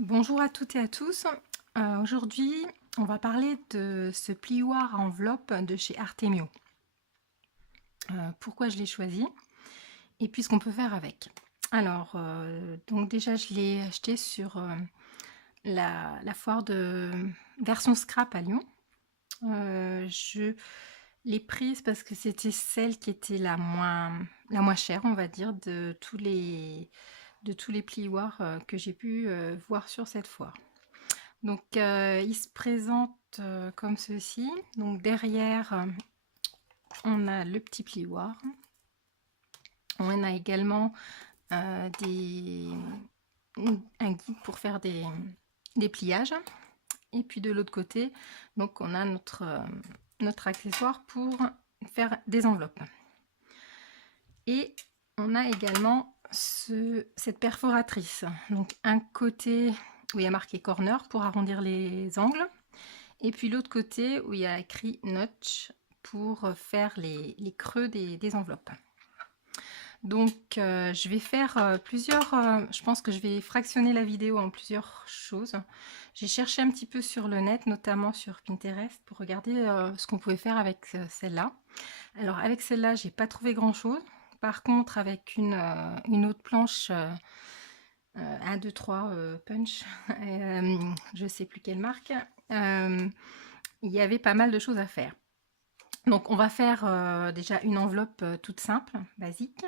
Bonjour à toutes et à tous. Aujourd'hui, on va parler de ce plioir à enveloppe de chez Artemio. Pourquoi je l'ai choisi et puis ce qu'on peut faire avec. Alors, donc déjà, je l'ai acheté sur la foire de version scrap à Lyon. Je l'ai prise parce que c'était celle qui était la moins chère, on va dire, de tous les plioirs que j'ai pu voir sur cette foire. Donc, il se présente comme ceci. Donc, derrière, on a le petit plioir. On a également un guide pour faire des pliages. Et puis, de l'autre côté, donc, on a notre accessoire pour faire des enveloppes. Et on a également cette perforatrice. Donc, un côté où il y a marqué corner pour arrondir les angles. Et puis l'autre côté où il y a écrit notch pour faire les creux des enveloppes. Donc je vais faire plusieurs, je pense que je vais fractionner la vidéo en plusieurs choses. J'ai cherché un petit peu sur le net, notamment sur Pinterest, pour regarder ce qu'on pouvait faire avec celle-là. Alors avec celle-là, j'ai pas trouvé grand-chose. Par contre, avec une autre planche 1, 2, 3 punch, je sais plus quelle marque, il y avait pas mal de choses à faire. Donc on va faire déjà une enveloppe toute simple, basique.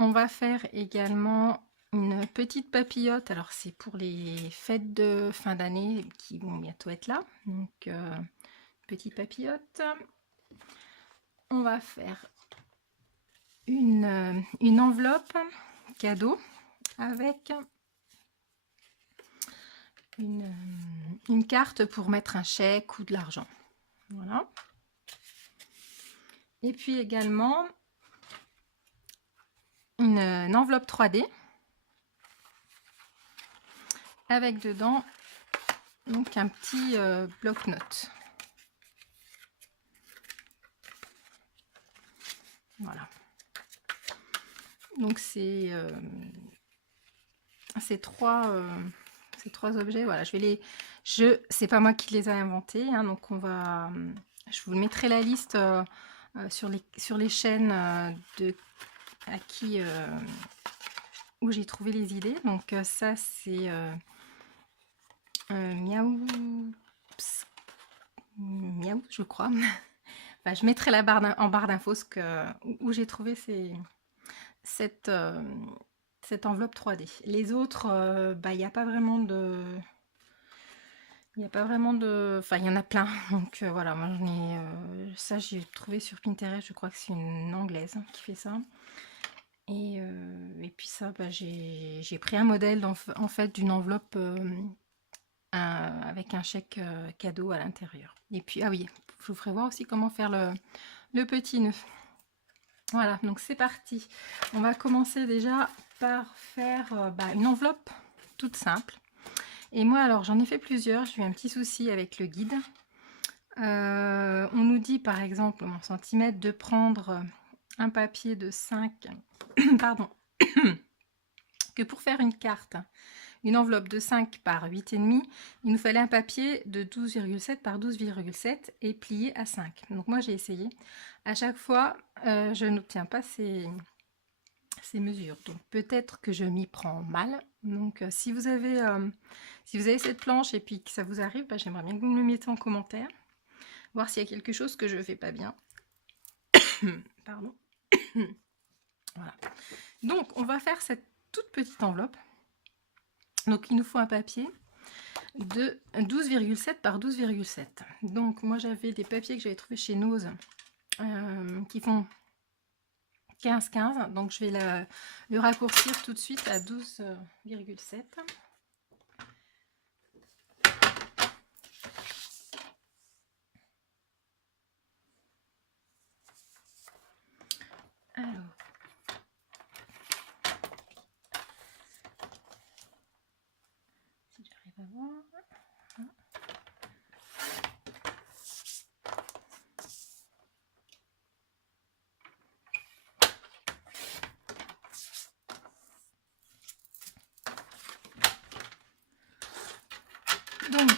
On va faire également une petite papillote. Alors c'est pour les fêtes de fin d'année qui vont bientôt être là. Donc petite papillote. On va faire une enveloppe cadeau avec une carte pour mettre un chèque ou de l'argent. Voilà. Et puis également une enveloppe 3D avec dedans donc un petit bloc-notes. Voilà. Donc c'est ces trois objets. Voilà, c'est pas moi qui les ai inventés, hein, donc je vous mettrai la liste sur les chaînes à qui où j'ai trouvé les idées. Donc ça c'est Miaou, Miaou, je crois. Enfin, je mettrai en barre d'infos où j'ai trouvé cette enveloppe 3D. Les autres, bah, il n'y a pas vraiment de... Enfin, il y en a plein. Donc voilà, moi ça, j'ai trouvé sur Pinterest, je crois que c'est une anglaise qui fait ça. Et puis ça, bah, j'ai pris un modèle en fait d'une enveloppe avec un chèque cadeau à l'intérieur. Et puis, ah oui, je vous ferai voir aussi comment faire le petit nœud. Voilà, donc c'est parti. On va commencer déjà par faire une enveloppe toute simple. Et moi, alors, j'en ai fait plusieurs. J'ai eu un petit souci avec le guide. On nous dit, par exemple, en centimètres, de prendre un papier de 5... Pardon. Que pour faire une carte, une enveloppe de 5 par 8,5, il nous fallait un papier de 12,7 par 12,7 et plié à 5. Donc moi, j'ai essayé. À chaque fois, je n'obtiens pas ces mesures. Donc peut-être que je m'y prends mal. Donc si vous avez cette planche et puis que ça vous arrive, bah, j'aimerais bien que vous me le mettez en commentaire. Voir s'il y a quelque chose que je ne fais pas bien. Pardon. Voilà. Donc on va faire cette toute petite enveloppe. Donc il nous faut un papier de 12,7 par 12,7. Donc moi j'avais des papiers que j'avais trouvé chez Nose qui font 15-15, donc je vais le raccourcir tout de suite à 12,7. Alors, si j'arrive à voir.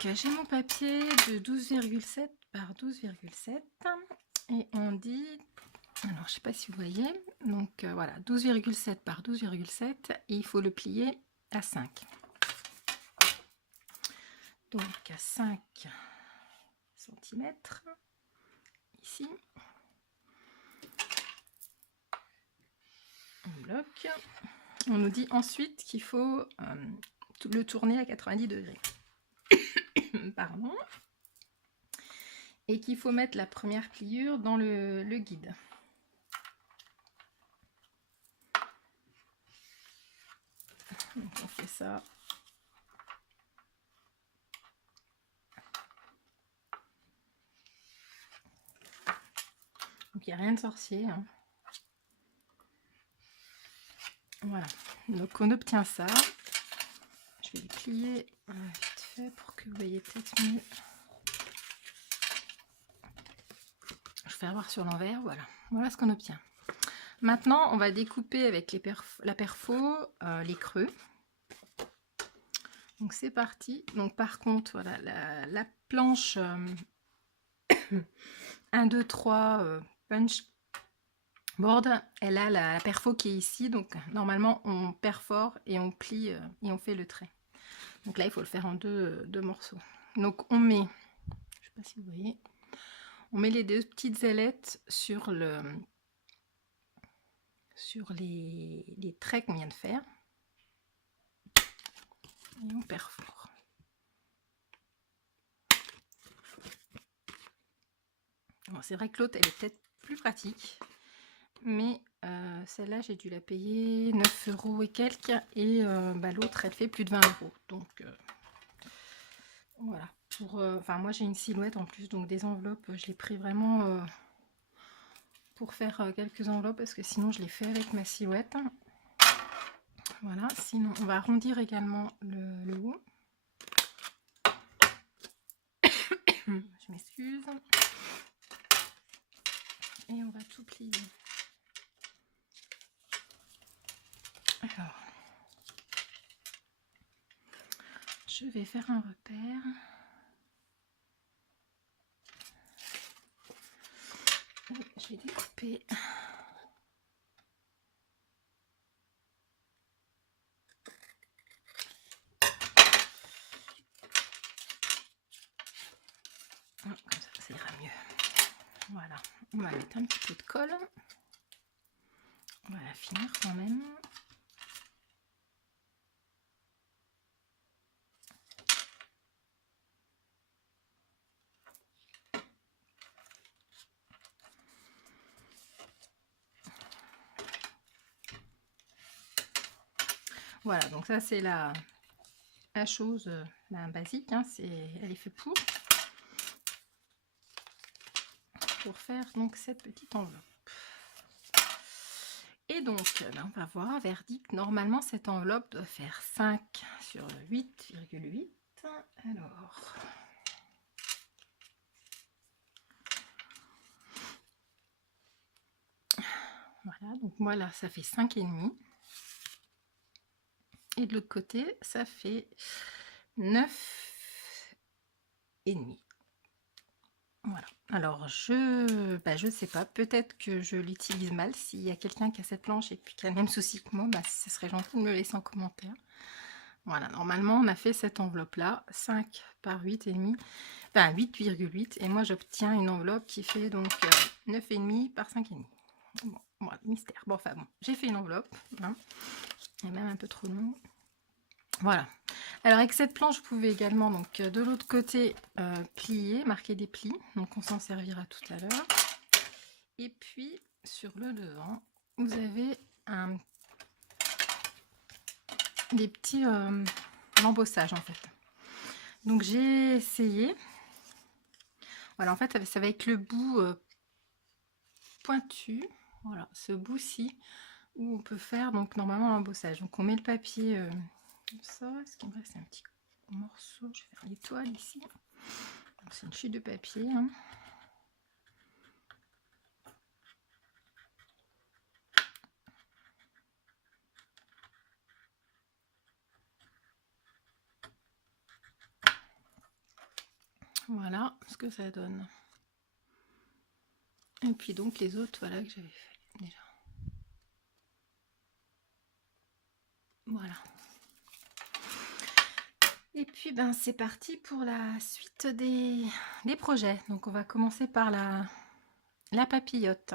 j'ai mon papier de 12,7 par 12,7 et on dit, alors je sais pas si vous voyez, donc voilà, 12,7 par 12,7 et il faut le plier à 5. Donc à 5 cm ici. On bloque. On nous dit ensuite qu'il faut le tourner à 90 degrés. Pardon. Et qu'il faut mettre la première pliure dans le guide. Donc on fait ça. Donc il n'y a rien de sorcier. Hein. Voilà. Donc on obtient ça. Je vais le plier vite fait pour que vous voyez peut-être mieux. Je vais avoir sur l'envers. Voilà. Voilà ce qu'on obtient. Maintenant, on va découper avec la perfo les creux. Donc c'est parti. Donc par contre, voilà, la planche 1, 2, 3 punch board, elle a la perfo qui est ici. Donc normalement, on perfore et on plie et on fait le trait. Donc là, il faut le faire en deux morceaux. Donc on met, je sais pas si vous voyez, on met les deux petites ailettes sur les traits qu'on vient de faire. Et on perfore. C'est vrai que l'autre, elle est peut-être plus pratique. Mais celle-là, j'ai dû la payer 9 € et quelques. Et l'autre, elle fait plus de 20 €. Donc voilà. Enfin, moi, j'ai une silhouette en plus. Donc des enveloppes, je l'ai pris vraiment pour faire quelques enveloppes. Parce que sinon, je l'ai fait avec ma silhouette. Voilà. Sinon, on va arrondir également le haut. Je m'excuse. Et on va tout plier. Alors, je vais faire un repère. Je vais découper. Comme ça ira mieux. Voilà, on va mettre un petit peu de colle. On va la finir quand même. Voilà, donc ça c'est la chose basique, hein, elle est faite pour faire donc cette petite enveloppe. Et donc, on va voir, verdict, normalement cette enveloppe doit faire 5 sur 8,8. Alors, voilà, donc moi là ça fait 5,5. Et de l'autre côté, ça fait 9,5. Voilà. Alors, je sais pas. Peut-être que je l'utilise mal. S'il y a quelqu'un qui a cette planche et puis qui a le même souci que moi, ce serait gentil de me le laisser en commentaire. Voilà. Normalement, on a fait cette enveloppe-là. 5 par 8,5. Enfin, 8,8. Et moi, j'obtiens une enveloppe qui fait donc 9,5 par 5,5. Bon, voilà, mystère. Bon, enfin bon. J'ai fait une enveloppe. Hein. Elle est même un peu trop longue. Voilà. Alors avec cette planche, vous pouvez également donc de l'autre côté plier, marquer des plis. Donc on s'en servira tout à l'heure. Et puis sur le devant, vous avez des petits embossages en fait. Donc j'ai essayé. Voilà, en fait ça va avec le bout pointu. Voilà, ce bout-ci où on peut faire donc normalement l'embossage. Donc on met le papier comme ça. Est-ce qu'il me reste un petit morceau? Je vais faire l'étoile ici. C'est une chute de papier. Hein. Voilà ce que ça donne. Et puis donc les autres, voilà, que j'avais fait déjà. Voilà. Et puis ben c'est parti pour la suite des projets. Donc on va commencer par la papillote.